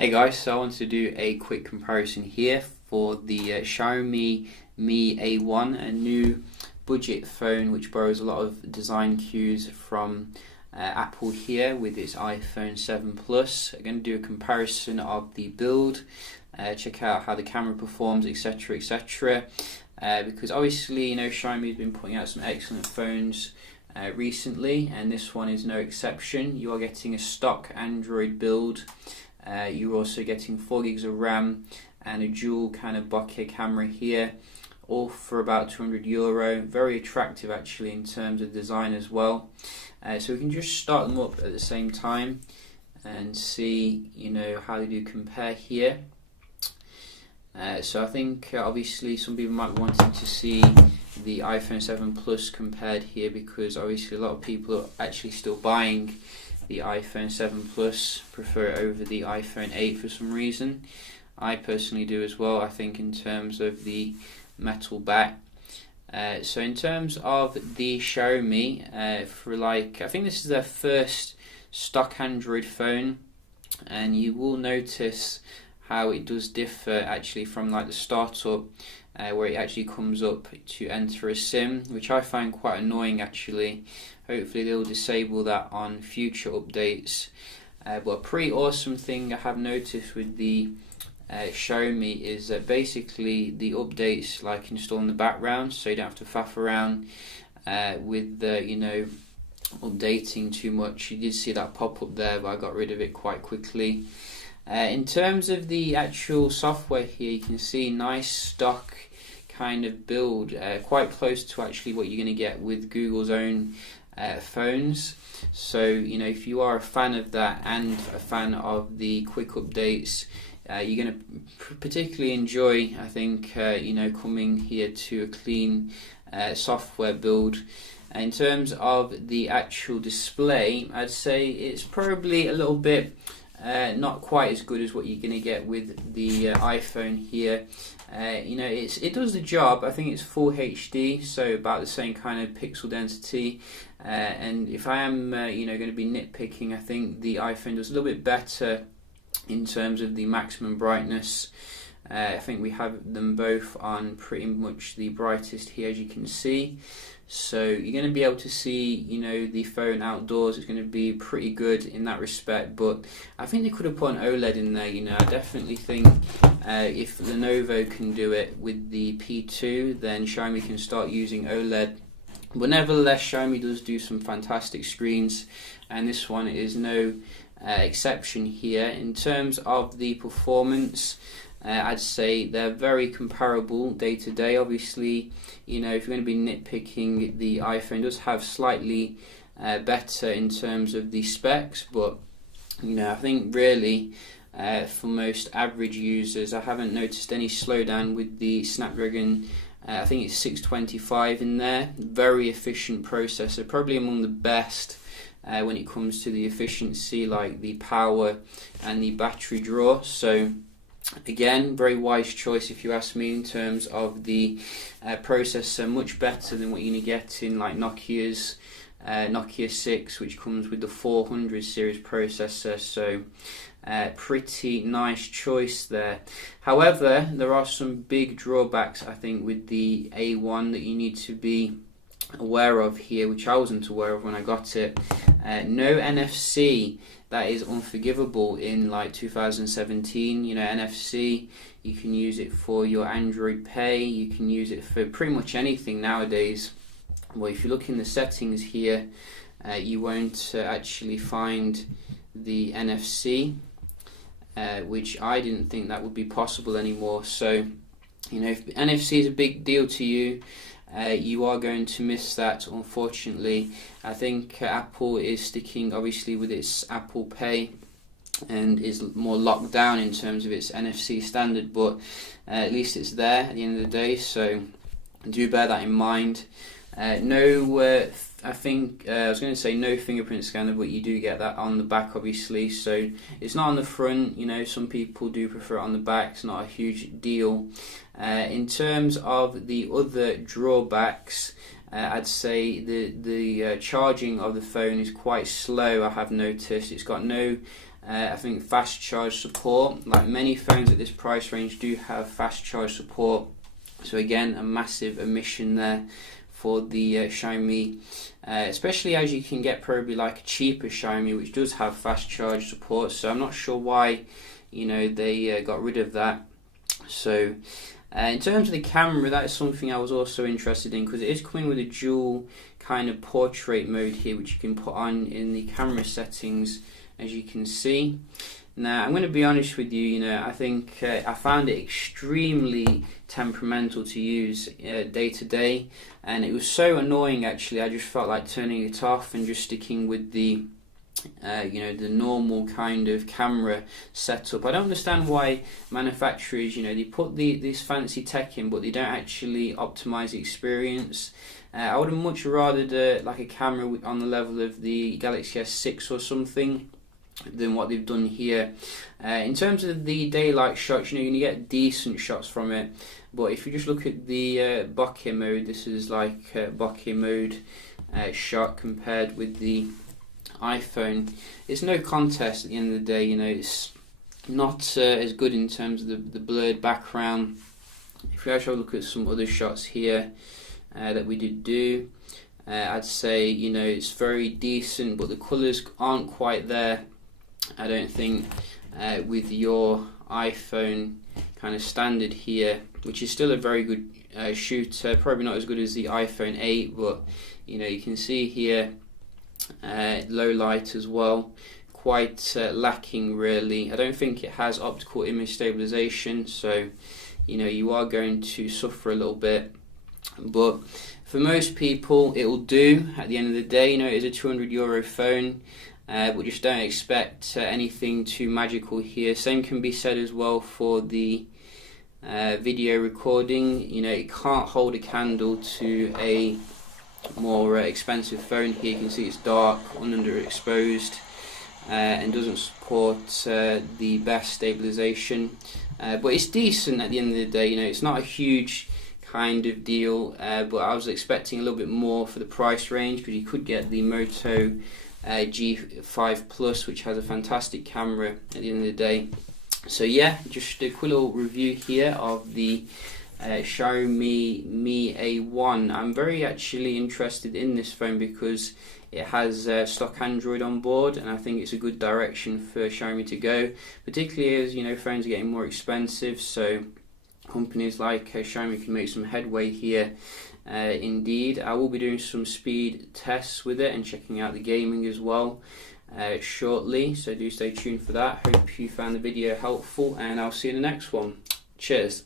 Hey guys, so I wanted to do a quick comparison here for the Xiaomi Mi A1, a new budget phone which borrows a lot of design cues from Apple here with its iPhone 7 Plus. I'm going to do a comparison of the build, check out how the camera performs, etc, etc. Because obviously, Xiaomi's been putting out some excellent phones recently, and this one is no exception. You are getting a stock Android build. You're also getting 4 gigs of RAM and a dual kind of bokeh camera here, all for about €200. Very attractive actually in terms of design as well. So we can just start them up at the same time and see, how they do compare here. So I think obviously some people might be wanting to see the iPhone 7 Plus compared here, because obviously a lot of people are actually still buying the iPhone 7 Plus, prefer it over the iPhone 8 for some reason. I personally do as well, I think, in terms of the metal back. So in terms of the Xiaomi, I think this is their first stock Android phone, and you will notice how it does differ actually from like the startup, where it actually comes up to enter a SIM, which I find quite annoying actually. Hopefully they'll disable that on future updates. But a pretty awesome thing I have noticed with the Xiaomi is that basically the updates like install in the background, so you don't have to faff around with the updating too much. You did see that pop up there, but I got rid of it quite quickly. In terms of the actual software here, you can see nice stock kind of build, quite close to actually what you're going to get with Google's own phones. So if you are a fan of that and a fan of the quick updates, you're going to particularly enjoy, I think, coming here to a clean software build. In terms of the actual display, I'd say it's probably a little bit not quite as good as what you're going to get with the iPhone here. It does the job. I think it's full HD, so about the same kind of pixel density. And if I am, going to be nitpicking, I think the iPhone does a little bit better in terms of the maximum brightness. I think we have them both on pretty much the brightest here, as you can see. So you're going to be able to see, the phone outdoors. It's going to be pretty good in that respect. But I think they could have put an OLED in there. I definitely think if Lenovo can do it with the P2, then Xiaomi can start using OLED. But nevertheless, Xiaomi does do some fantastic screens, and this one is no exception here. In terms of the performance, I'd say they're very comparable day to day. Obviously, if you're going to be nitpicking, the iPhone does have slightly better in terms of the specs, but I think really for most average users, I haven't noticed any slowdown with the Snapdragon. I think it's 625 in there. Very efficient processor, probably among the best when it comes to the efficiency, like the power and the battery draw. So again, very wise choice if you ask me in terms of the processor. Much better than what you're going to get in like Nokia's Nokia 6, which comes with the 400 series processor. So pretty nice choice there. However, there are some big drawbacks I think with the A1 that you need to be aware of here, which I wasn't aware of when I got it. No NFC. That is unforgivable in like 2017. NFC, you can use it for your Android Pay, you can use it for pretty much anything nowadays. Well, if you look in the settings here, you won't actually find the NFC, which I didn't think that would be possible anymore. So, if NFC is a big deal to you, you are going to miss that, unfortunately. I think Apple is sticking obviously with its Apple Pay and is more locked down in terms of its NFC standard, but at least it's there at the end of the day, so do bear that in mind. I think I was going to say no fingerprint scanner, but you do get that on the back obviously, so it's not on the front. Some people do prefer it on the back. It's not a huge deal. In terms of the other drawbacks, I'd say the charging of the phone is quite slow. I have noticed it's got no I think fast charge support, like many phones at this price range, do have fast charge support. So again, a massive omission there for the Xiaomi, especially as you can get probably like a cheaper Xiaomi which does have fast charge support. So I'm not sure why, you know, they got rid of that. So in terms of the camera, that is something I was also interested in, because it is coming with a dual kind of portrait mode here, which you can put on in the camera settings, as you can see. Now, I'm going to be honest with you, you know, I think I found it extremely temperamental to use day to day, and it was so annoying actually. I just felt like turning it off and just sticking with the you know, the normal kind of camera setup. I don't understand why manufacturers, you know, they put this fancy tech in, but they don't actually optimize the experience. I would have much rather like a camera on the level of the Galaxy S6 or something than what they've done here. In terms of the daylight shots, you know, you get decent shots from it, but if you just look at the bokeh mode, this is like bokeh mode shot compared with the iPhone. It's no contest at the end of the day. You know, it's not as good in terms of the blurred background. If we actually look at some other shots here that we did do, I'd say, you know, it's very decent, but the colours aren't quite there, I don't think, with your iPhone kind of standard here, which is still a very good shooter. Probably not as good as the iPhone 8, but you know, you can see here low light as well, quite lacking really. I don't think it has optical image stabilization, so you know, you are going to suffer a little bit, but for most people it will do at the end of the day. You know, it is a €200 phone, but just don't expect anything too magical here. Same can be said as well for the video recording. You know, it can't hold a candle to a more expensive phone. Here you can see it's dark, underexposed, and doesn't support the best stabilization, but it's decent at the end of the day. You know, it's not a huge kind of deal, but I was expecting a little bit more for the price range, because you could get the Moto G5 Plus, which has a fantastic camera at the end of the day. So yeah, just a quick little review here of the Xiaomi Mi A1. I'm very actually interested in this phone because it has stock Android on board, and I think it's a good direction for Xiaomi to go, particularly as, you know, phones are getting more expensive. So companies like Xiaomi can make some headway here. Indeed, I will be doing some speed tests with it and checking out the gaming as well shortly, so do stay tuned for that. Hope you found the video helpful, and I'll see you in the next one. Cheers.